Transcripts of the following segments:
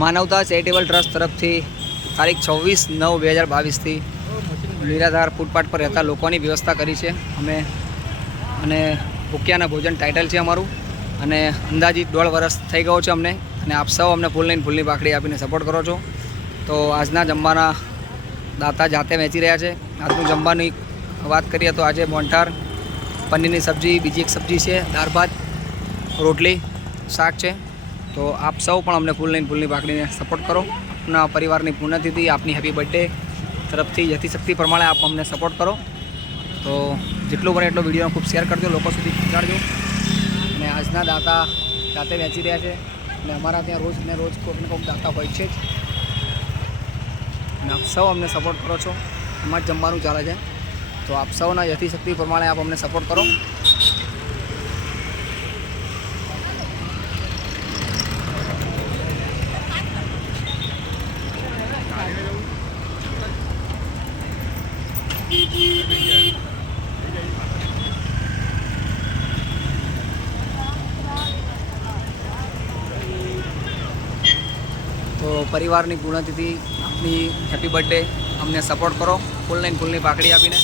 માનવતા charitable trust તરફથી તારીખ 26/9/2022થી નિરાધાર ફૂટપાથ પર રહેતા લોકોની વ્યવસ્થા કરી છે અમે, અને ભૂખ્યાના ભોજન ટાઇટલ છે અમારું, અને અંદાજિત 1.5 વર્ષ થઈ ગયો છે અમને, અને આપ સૌ અમને ફૂલની પાકડી આપીને સપોર્ટ કરો છો. તો આજના જમવાના દાતા જાતે વેચી રહ્યા છે. આજનું જમવાની વાત કરીએ તો આજે મોહનથાળ, પનીરની સબ્જી, બીજી એક સબ્જી છે, દાળ ભાત, રોટલી, શાક છે. તો આપ સૌ પણ અમને ફૂલની પાકડીને સપોર્ટ કરો. આપના પરિવારની પુણ્યતિથિ, આપની હેપી બર્થડે તરફથી યથાશક્તિ પ્રમાણે આપ અમને સપોર્ટ કરો. તો જેટલું બને એટલો વિડીયોને ખૂબ શેર કરજો, લોકો સુધી પહોંચાડજો. અને આજના દાતા જાતે વેચી રહ્યા છે, અને અમારા ત્યાં રોજ કોઈકને કોઈક દાતા હોય છે જ. અને આપ સૌ અમને સપોર્ટ કરો છો. એમાં જ જમવાનું ચાલે છે. તો આપ સૌના યથાશક્તિ પ્રમાણે આપ અમને સપોર્ટ કરો. તો પરિવારની પૂર્ણતિથિ, આપની હેપી બર્થડે અમને સપોર્ટ કરો ફૂલની પાકડી આપીને.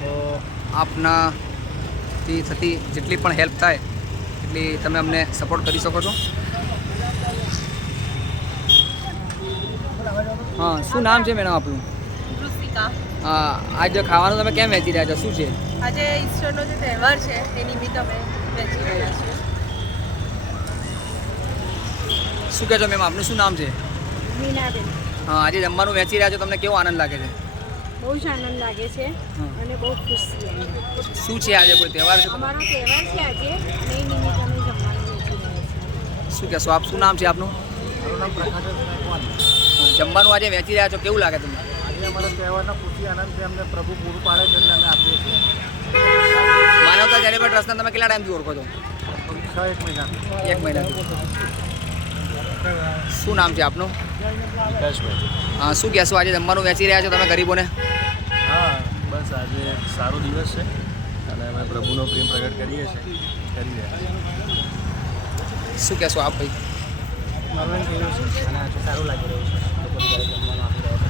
તો આપનાથી થતી જેટલી પણ હેલ્પ થાય એટલી તમે અમને સપોર્ટ કરી શકો છો. હા, શું નામ છે મેડમ આપણું? હા, આજે ખાવાનું તમે કેમ વેચી રહ્યા છો, શું છે? આજે ઈસ્ટરનો જે તહેવાર છે એ નિમિત્તે અમે વેચી રહ્યા છીએ. શું કહેશો મેમ, આપનું શું નામ છે? મીનાબેન. હા, આજે જમવાનું વેચી રહ્યા છો, તમને કેવો આનંદ લાગે છે? બહુ જ આનંદ લાગે છે અને બહુ ખુશ છીએ. શું છે આજે, કોઈ તહેવાર છે? અમારો તહેવાર છે આજે, અને એ નિમિત્તે અમે જમવાનું વેચી રહ્યા છીએ. શું કહેશો આપ, શું નામ છે આપનું? મારું નામ પ્રકાશ. જમવાનું આજે વેચી રહ્યા છો, કેવું લાગે તમને? આજે અમારા તહેવારના ખુશી આનંદથી અમને પ્રભુ પૂરું પાડે છે એટલે અમે આપીએ છીએ. માનવતા ચેરિટેબલ ટ્રસ્ટને તમે કેટલા ટાઈમથી ઓળખો છો? 1 મહિના. 1 મહિનાથી. શું નામ છે આપનું? વિકાસભાઈ. હા, શું કહેશો આજે જમવાનું વેચી રહ્યા છો તમે ગરીબોને? હા, બસ આજે સારો દિવસ છે અને અમે પ્રભુનો પ્રેમ પ્રગટ કરીએ છીએ. શું કહેશો આપ ભાઈ? મારું કેવું છે અને આજે સારું લાગી રહ્યું છે. લોકો જ્યારે જમવાનું આપી રહ્યા છે.